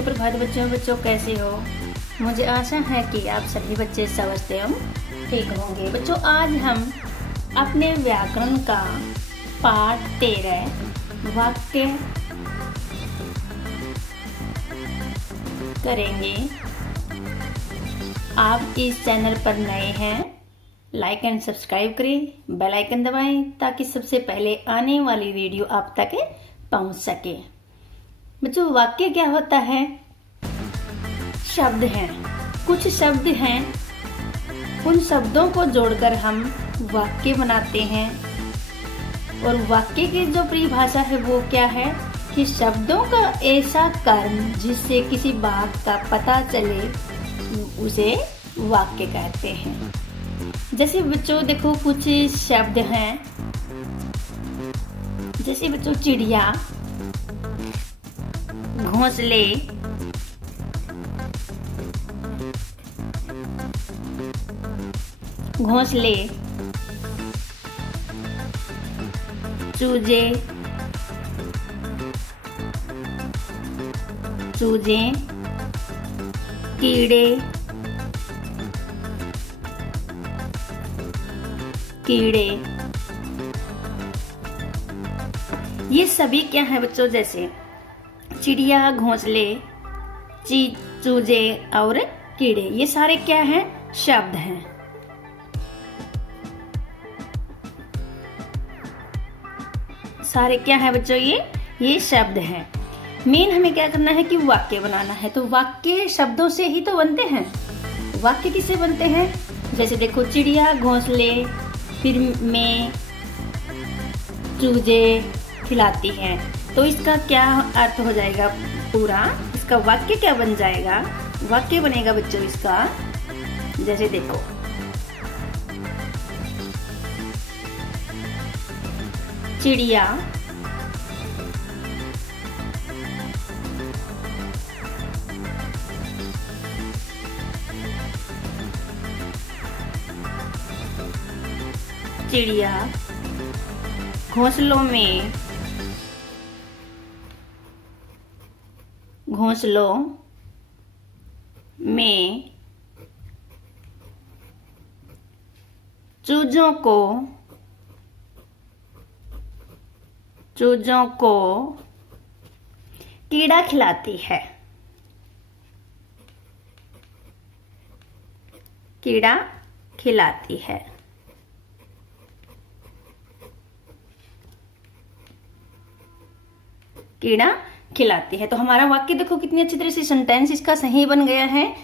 सुप्रभात बच्चों कैसे हो। मुझे आशा है कि आप सभी बच्चे समझते हो ठीक होंगे। बच्चों आज हम अपने व्याकरण का पाठ 13 वाक्य करेंगे। आप इस चैनल पर नए हैं, लाइक एंड सब्सक्राइब करें, बेल आइकन दबाएं ताकि सबसे पहले आने वाली वीडियो आप तक पहुंच सके। बच्चों वाक्य क्या होता है? शब्द हैं, कुछ शब्द हैं, उन शब्दों को जोड़कर हम वाक्य बनाते हैं। और वाक्य की जो परिभाषा है वो क्या है कि शब्दों का ऐसा कर्म जिससे किसी बात का पता चले उसे वाक्य कहते हैं। जैसे बच्चों देखो कुछ शब्द हैं, जैसे बच्चों चिड़िया, घोंसले, घोंसले, चूजे, चूजे, कीड़े, कीड़े, ये सभी क्या है बच्चों? जैसे चिड़िया, घोंसले, चूजे और कीड़े, ये सारे क्या हैं? शब्द हैं। सारे क्या है बच्चों? ये शब्द हैं। मेन हमें क्या करना है कि वाक्य बनाना है। तो वाक्य शब्दों से ही तो बनते हैं। वाक्य किससे बनते हैं? जैसे देखो चिड़िया, घोंसले, फिर मैं, चूजे खिलाती हैं, तो इसका क्या अर्थ हो जाएगा? पूरा इसका वाक्य क्या बन जाएगा? वाक्य बनेगा बच्चों इसका, जैसे देखो चिड़िया, चिड़िया घोंसलों में, घोंसलों में चूजों को कीड़ा खिलाती है, कीड़ा खिलाती है। कीड़ा खिलाती है। तो हमारा वाक्य देखो कितनी अच्छी तरह से सेंटेंस इसका सही बन गया है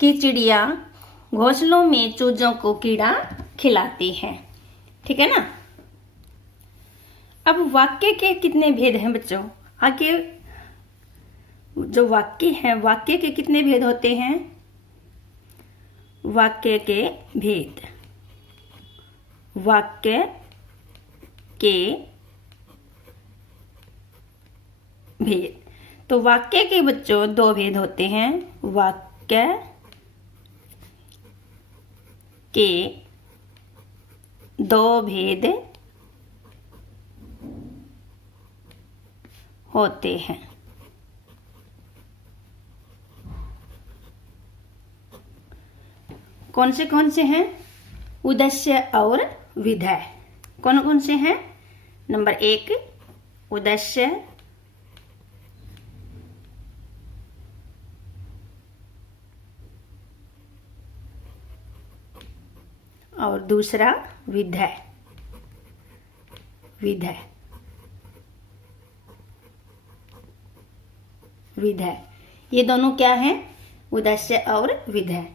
कि चिड़िया घोंसलों में चूजों को कीड़ा खिलाती है। ठीक है ना? अब वाक्य के कितने भेद हैं बच्चों? आगे जो वाक्य है, वाक्य के कितने भेद होते हैं? वाक्य के भेद, वाक्य के भेद। तो वाक्य के बच्चों दो भेद होते हैं। वाक्य के दो भेद होते हैं। कौन से हैं? उद्देश्य और विधेय। कौन से हैं? नंबर 1 उद्देश्य, और दूसरा विधेय। विधेय ये दोनों क्या हैं? उद्देश्य और विधेय।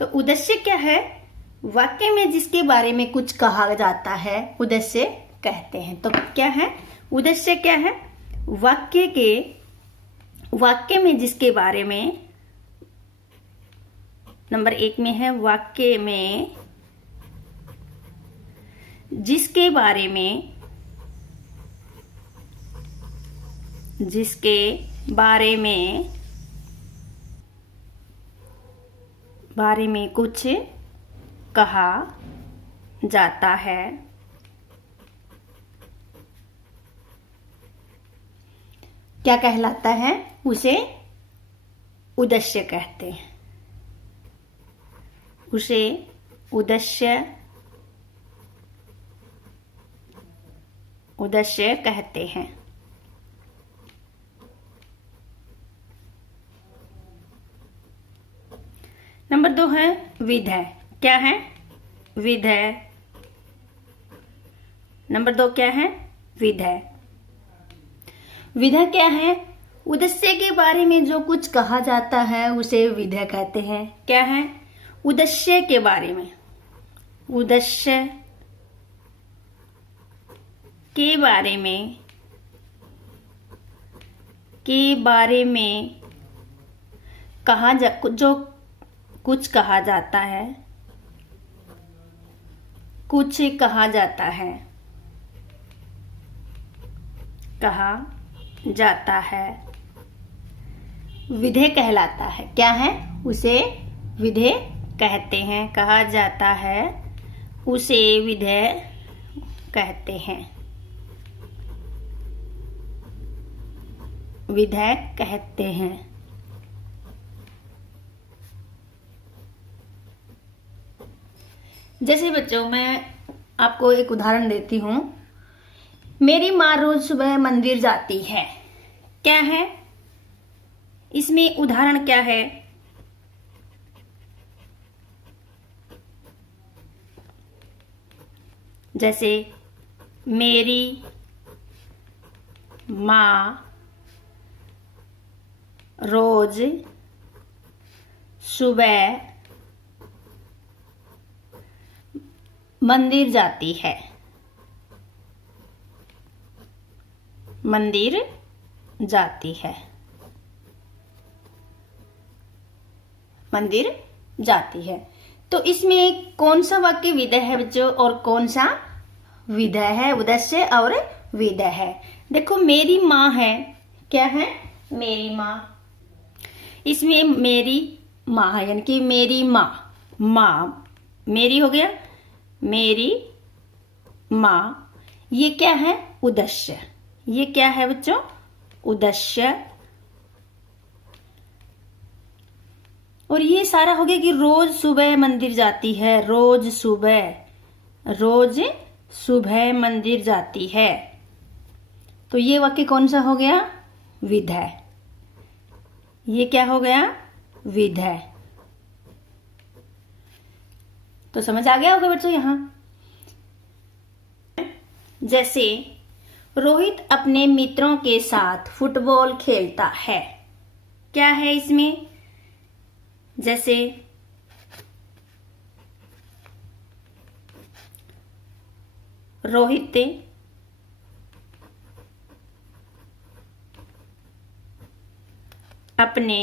तो उद्देश्य क्या है? वाक्य में जिसके बारे में कुछ कहा जाता है उद्देश्य कहते हैं। तो क्या है उद्देश्य? क्या है? वाक्य में जिसके बारे में, नंबर 1 में है वाक्य में जिसके बारे में, जिसके बारे में कुछ कहा जाता है, क्या कहलाता है? उसे उद्देश्य कहते हैं। उसे उद्देश्य कहते हैं। नंबर 2 है विधेय। क्या है? विधेय। नंबर 2 क्या है? विधेय। विधेय क्या है? उद्देश्य के बारे में जो कुछ कहा जाता है उसे विधेय कहते हैं। क्या है? उद्देश्य के बारे में, उद्देश्य के बारे में, जो कुछ कहा जाता है, कुछ कहा जाता है, कहा जाता है, विधेय कहलाता है। क्या है? उसे विधेय कहते हैं। कहा जाता है उसे विधेय कहते हैं। विधेय कहते हैं। जैसे बच्चों, मैं आपको एक उदाहरण देती हूँ। मेरी माँ रोज सुबह मंदिर जाती है। क्या है? इसमें उदाहरण क्या है? जैसे मेरी माँ रोज सुबह मंदिर जाती है। मंदिर जाती है। मंदिर जाती है। तो इसमें कौन सा वाक्य विधेय है बच्चों और कौन सा विधेय है? उद्देश्य और विधेय है। देखो, मेरी माँ है। क्या है? मेरी माँ। इसमें मेरी माँ है, यानी कि मेरी माँ, माँ मेरी हो गया, मेरी माँ। ये क्या है? उद्देश्य। ये क्या है बच्चों? उद्देश्य। और ये सारा हो गया कि रोज सुबह मंदिर जाती है। रोज सुबह मंदिर जाती है। तो ये वाक्य कौन सा हो गया? विधेय। ये क्या हो गया? विधेय। तो समझ आ गया होगा बच्चों यहां। जैसे रोहित अपने मित्रों के साथ फुटबॉल खेलता है। क्या है इसमें? जैसे रोहित अपने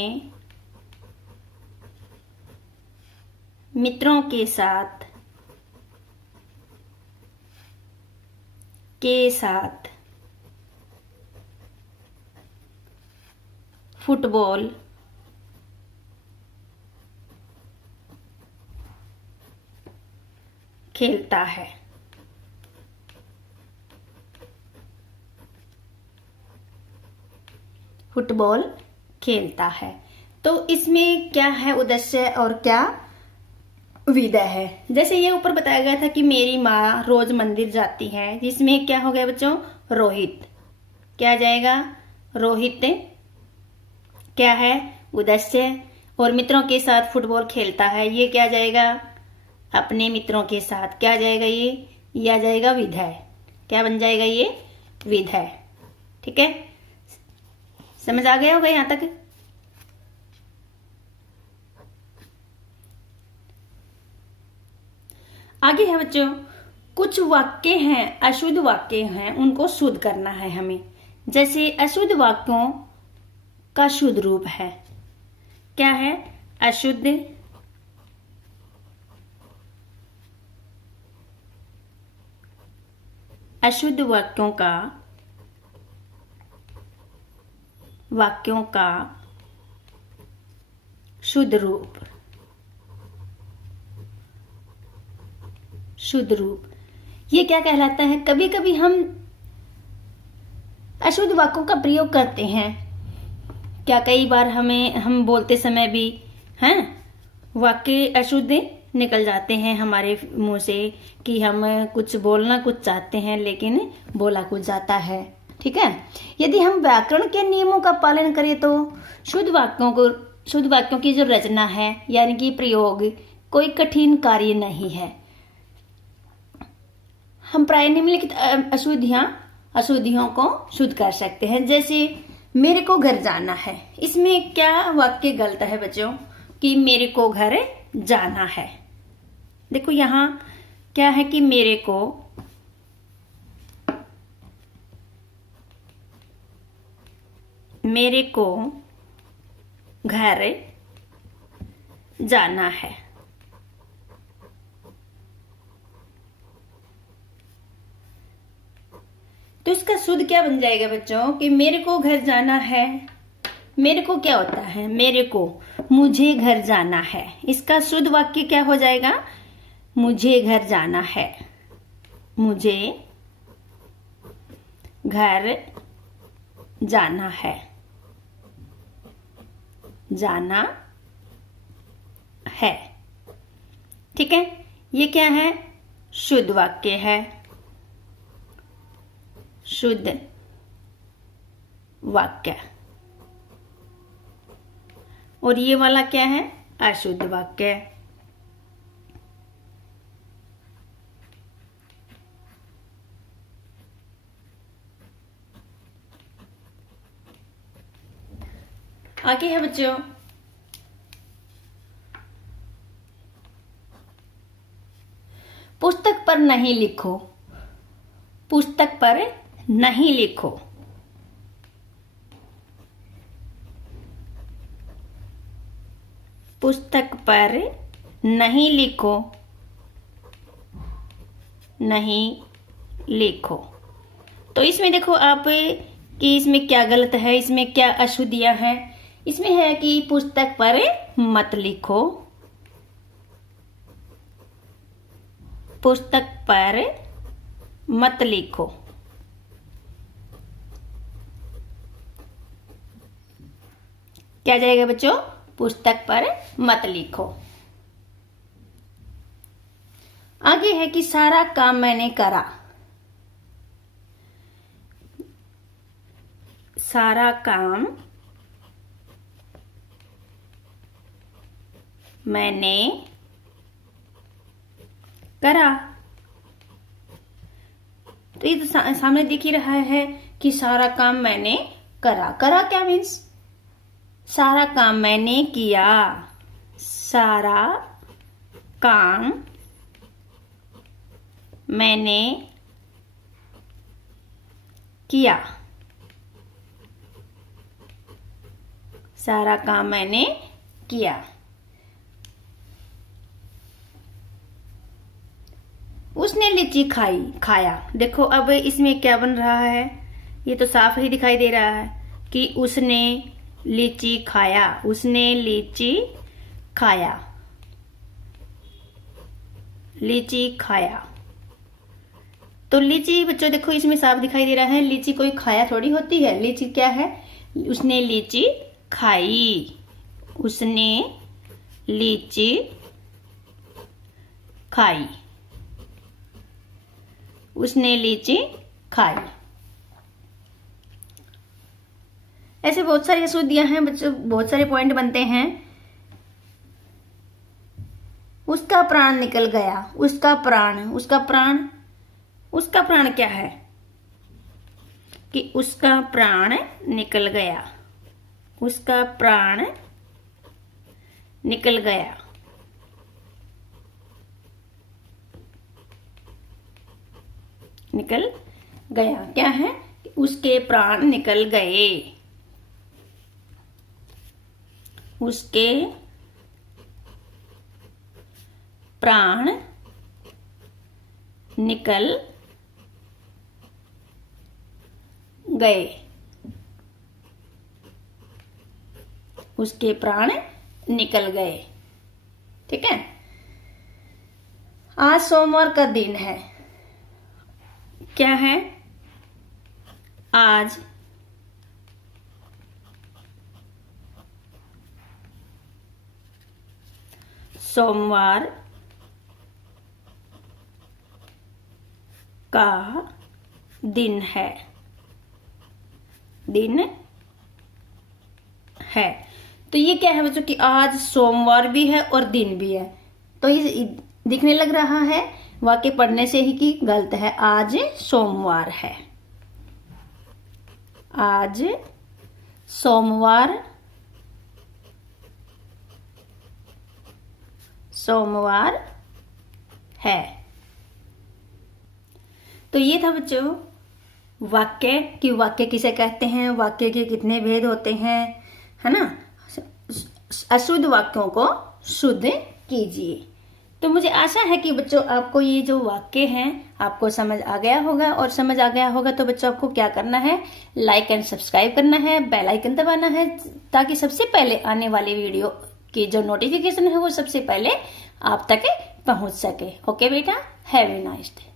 मित्रों के साथ फुटबॉल खेलता है। फुटबॉल खेलता है। तो इसमें क्या है? उद्देश्य और क्या विधेय है। जैसे ये ऊपर बताया गया था कि मेरी माँ रोज मंदिर जाती है। इसमें क्या हो गया बच्चों? रोहित। क्या आ जाएगा? रोहित क्या है? उद्देश्य। और मित्रों के साथ फुटबॉल खेलता है। ये क्या आ जाएगा? अपने मित्रों के साथ। क्या आ जाएगा? ये आ जाएगा विधेय। क्या बन जाएगा? ये विधेय। ठीक है, समझ आ गया होगा यहां तक। आगे है बच्चों, कुछ वाक्य हैं, अशुद्ध वाक्य हैं, उनको शुद्ध करना है हमें। जैसे अशुद्ध वाक्यों का शुद्ध रूप है। क्या है? अशुद्ध वाक्यों का शुद्ध रूप। ये क्या कहलाता है? कभी कभी हम अशुद्ध वाक्यों का प्रयोग करते हैं। क्या कई बार हम बोलते समय भी हैं वाक्य अशुद्ध निकल जाते हैं हमारे मुंह से, कि हम कुछ बोलना कुछ चाहते हैं लेकिन बोला कुछ जाता है। ठीक है, यदि हम व्याकरण के नियमों का पालन करें तो शुद्ध वाक्यों की जो रचना है यानी कि प्रयोग कोई कठिन कार्य नहीं है। हम प्राय निम्नलिखित अशुद्धियों को शुद्ध कर सकते हैं। जैसे मेरे को घर जाना है, इसमें क्या वाक्य गलत है बच्चों कि मेरे को घर जाना है। देखो यहां क्या है कि मेरे को घर जाना है। तो इसका शुद्ध क्या बन जाएगा बच्चों कि मेरे को घर जाना है। मेरे को क्या होता है, मुझे घर जाना है। इसका शुद्ध वाक्य क्या हो जाएगा, मुझे घर जाना है। मुझे घर जाना है, जाना है। ठीक है, ये क्या है, शुद्ध वाक्य है, शुद्ध वाक्य। और ये वाला क्या है, अशुद्ध वाक्य। आगे है बच्चों, पुस्तक पर नहीं लिखो। पुस्तक पर नहीं लिखो। पुस्तक पर नहीं लिखो, नहीं लिखो। तो इसमें देखो आप कि इसमें क्या गलत है, इसमें क्या अशुद्धियां हैं। इसमें है कि पुस्तक पर मत लिखो, पुस्तक पर मत लिखो। क्या जाएगा बच्चों, पुस्तक पर मत लिखो। आगे है कि सारा काम मैंने करा। सारा काम मैंने करा। तो ये तो सामने दिख ही रहा है कि सारा काम मैंने करा। करा क्या मीन्स, सारा काम मैंने किया। सारा काम मैंने किया। सारा काम मैंने किया। उसने लीची खाया। देखो अब इसमें क्या बन रहा है, ये तो साफ ही दिखाई दे रहा है कि उसने लीची खाया। उसने लीची खाया, लीची खाया। तो लीची बच्चों देखो इसमें साफ दिखाई दे रहा है, लीची कोई खाया थोड़ी होती है। लीची क्या है, उसने लीची खाई। उसने लीची खाई। उसने लीची खाई। ऐसे बहुत सारी अशुद्धियां हैं बच्चों, बहुत सारे पॉइंट बनते हैं। उसका प्राण निकल गया। उसका प्राण, उसका प्राण, उसका प्राण क्या है कि उसका प्राण निकल गया। उसका प्राण निकल गया। निकल गया क्या है, उसके प्राण निकल गए। उसके प्राण निकल गए। उसके प्राण निकल गए। ठीक है, आज सोमवार का दिन है। क्या है, आज सोमवार का दिन है। दिन है। तो ये क्या है बच्चों कि आज सोमवार भी है और दिन भी है। तो ये दिखने लग रहा है वाक्य पढ़ने से ही कि गलत है। आज सोमवार है। आज सोमवार है। तो ये था बच्चों वाक्य कि वाक्य किसे कहते हैं, वाक्य के कितने भेद होते हैं, है ना। अशुद्ध वाक्यों को शुद्ध कीजिए। तो मुझे आशा है कि बच्चों आपको ये जो वाक्य हैं आपको समझ आ गया होगा। और समझ आ गया होगा तो बच्चों आपको क्या करना है, लाइक एंड सब्सक्राइब करना है, बेल आइकन दबाना है, ताकि सबसे पहले आने वाली वीडियो की जो नोटिफिकेशन है वो सबसे पहले आप तक पहुंच सके। ओके बेटा, हैव ए नाइस डे।